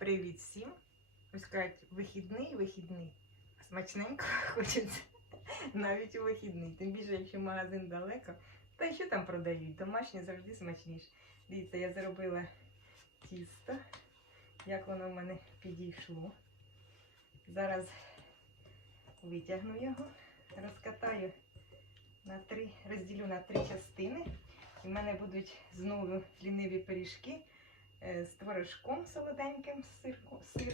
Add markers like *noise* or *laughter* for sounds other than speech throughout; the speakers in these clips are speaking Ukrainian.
Привіт всім! Ось кажуть, вихідний, вихідний. Смачненько *laughs* хочеться навіть у вихідний. Тим більше, якщо магазин далеко. Та що там продають? Домашнє завжди смачніше. Дивіться, я зробила тісто, як воно в мене підійшло. Зараз витягну його, розкатаю на три, розділю на три частини. І в мене будуть знову ліниві пиріжки з творожком солоденьким, сирку- сир,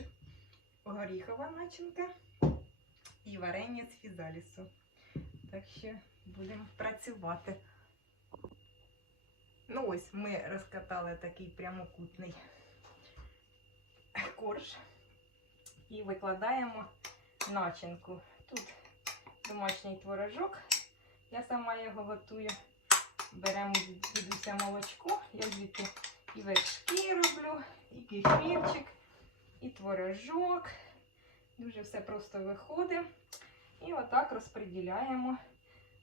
горіхова начинка і варення з фізалісу. Так що будемо працювати. Ну ось ми розкатали такий прямокутний корж і викладаємо начинку. Тут домашній творожок. Я сама його готую. Беремо дідуся молочко, я звідти і вершки роблю, і кефірчик, і творожок. Дуже все просто виходить. І отак розподіляємо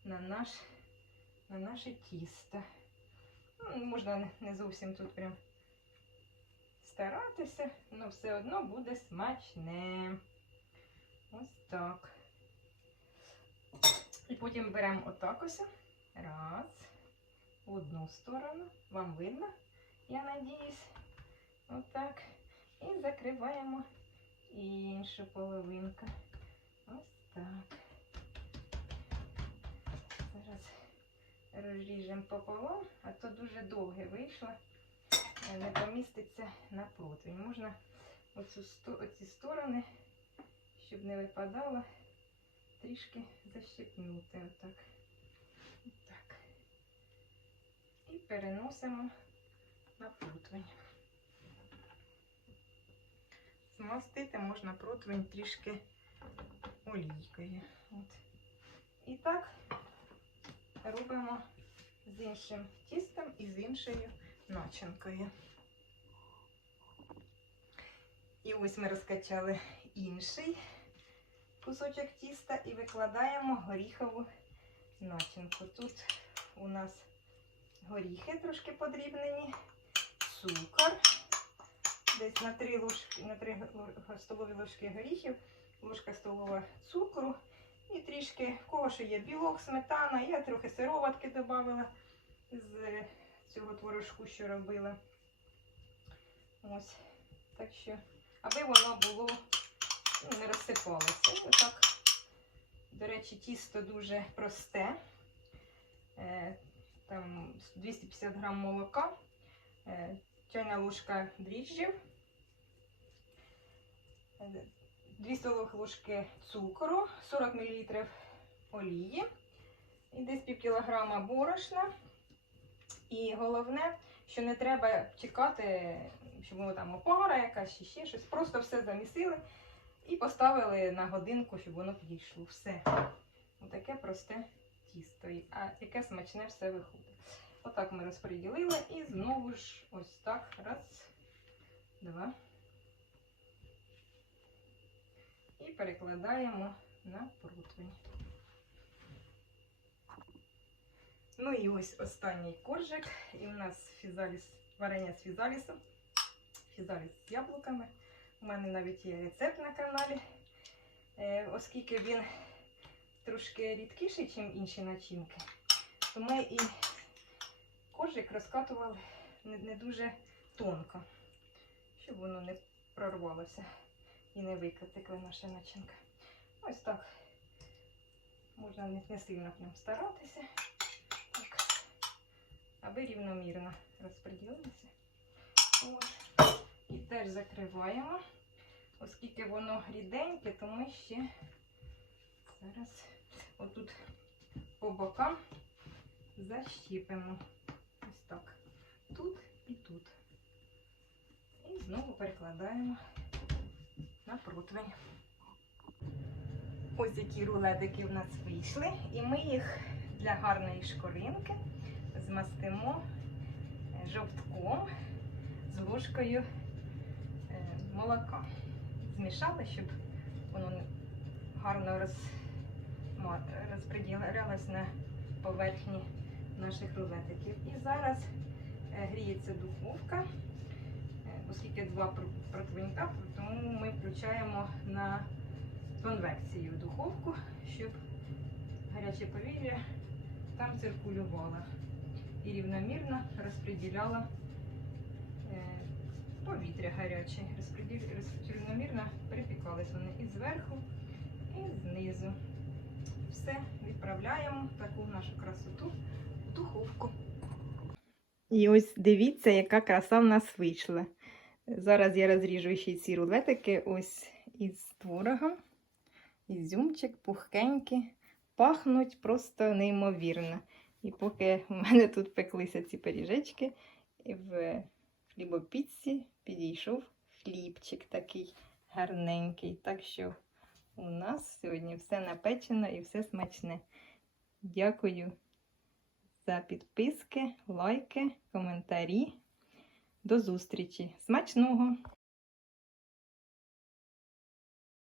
на, наш, на наше тісто. Ну, можна не зовсім тут прям старатися, але все одно буде смачне. Ось так. І потім беремо отак ось. Раз. В одну сторону. Вам видно, я надіюсь. Отак. І закриваємо іншу половинку. Ось так. Зараз розріжемо пополам, а то дуже довге вийшло. Е, Не поміститься на противень. Можна оцю, оці сторони, щоб не випадало, трішки защипнути. Отак. Отак. І переносимо на. Змастити можна противень трішки олійкою. От. І так робимо з іншим тістом і з іншою начинкою. І ось ми розкачали інший кусочок тіста і викладаємо горіхову начинку. Тут у нас горіхи трошки подрібнені, цукор, десь на 3, ложки, на 3 столові ложки горіхів, ложка столова цукру і трішки кого що є білок, сметана. Я трохи сироватки додавала з цього творожку, що робила. Ось. Так що, аби воно було ну, не розсипалося. І отак. До речі, тісто дуже просте. Е, там 250 грам молока, е, чайна ложка дріжджів, е, 2 столових ложки цукру, 40 мл олії і десь пів кілограма борошна. І головне, що не треба чекати, щоб воно там опара якась чи ще щось. Просто все замісили і поставили на годинку, щоб воно підійшло. Все. Отаке просте тісто. А яке смачне все виходить. Отак ми розподілили і знову ж ось так. Раз, два. І перекладаємо на противень. Ну і ось останній коржик. І в нас фізаліс, варення з фізалісом. Фізаліс з яблуками. У мене навіть є рецепт на каналі. Е, оскільки він трошки рідкіший, ніж інші начинки, то ми і коржик розкатували не, не дуже тонко, щоб воно не прорвалося і не викатикла наша начинка. Ось так. Можна не, не сильно прям старатися. Так. Аби рівномірно розподілилися. І теж закриваємо. Оскільки воно ріденьке, то ми ще зараз отут по бокам защіпимо. Ось так. Тут і тут. І знову перекладаємо на противень. Ось які рулетики в нас вийшли. І ми їх для гарної шкоринки змастимо е, жовтком з ложкою е, молока. Змішали, щоб воно гарно роз, розподілялось на поверхні наших рулетиків. І зараз гріється духовка. Е, оскільки два пр- противника, тому ми включаємо на конвекцію духовку, щоб гаряче повітря там циркулювало і рівномірно розподіляла е, повітря гаряче. Рівномірно припікались вони і зверху, і знизу. Все відправляємо таку нашу красоту в духовку. І ось дивіться, яка краса в нас вийшла. Зараз я розріжу ще ці рулетики ось із творогом. Ізюмчик, пухкенькі, пахнуть просто неймовірно. І поки в мене тут пеклися ці пиріжечки, в хлібопічці підійшов хлібчик такий гарненький. Так що у нас сьогодні все напечено і все смачне. Дякую за підписки, лайки, коментарі. До зустрічі! Смачного!